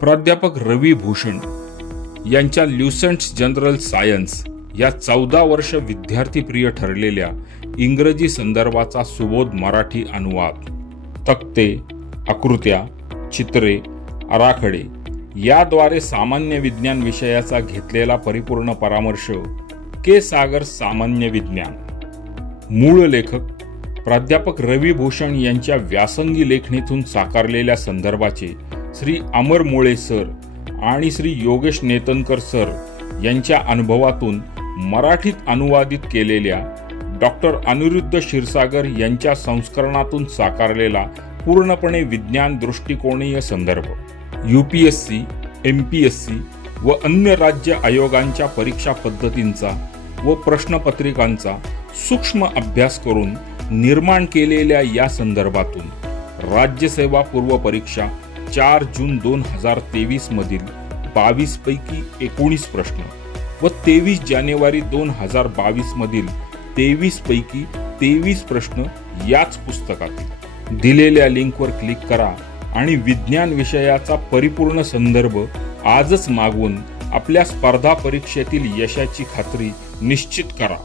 प्राध्यापक रवी भूषण यांच्या ल्युसंट्स general science या चौदा वर्ष विद्यार्थीप्रिय ठरलेल्या इंग्रजी संदर्भाचा सुबोध मराठी अनुवाद. तक्ते आकृत्या चित्रे आराखडे याद्वारे सामान्य विज्ञान विषयाचा घेतलेला परिपूर्ण परामर्श के सागर सामान्य विज्ञान. मूळ लेखक प्राध्यापक रवी भूषण यांच्या व्यासंगी लेखणीतून साकारलेल्या संदर्भाचे श्री अमर मोळे सर आणि श्री योगेश नेतनकर सर यांच्या अनुभवातून मराठीत अनुवादित केलेल्या डॉक्टर अनिरुद्ध क्षीरसागर यांच्या संस्करणातून साकारलेला पूर्णपणे विज्ञान दृष्टिकोनीय संदर्भ U P S C M P S C व अन्य राज्य आयोगांच्या परीक्षा पद्धतींचा व प्रश्नपत्रिकांचा सूक्ष्म अभ्यास करून निर्माण केलेल्या या संदर्भातून राज्यसेवा पूर्व परीक्षा चार जून दोन हजार तेवीस मधील बावीस पैकी एकोणीस प्रश्न व तेवीस जानेवारी दोन हजार बावीस मधील तेवीस पैकी तेवीस प्रश्न याच पुस्तकातील दिलेल्या लिंकवर क्लिक करा आणि विज्ञान विषयाचा परिपूर्ण संदर्भ आजच मागवून आपल्या स्पर्धा परीक्षेतील यशाची खात्री निश्चित करा.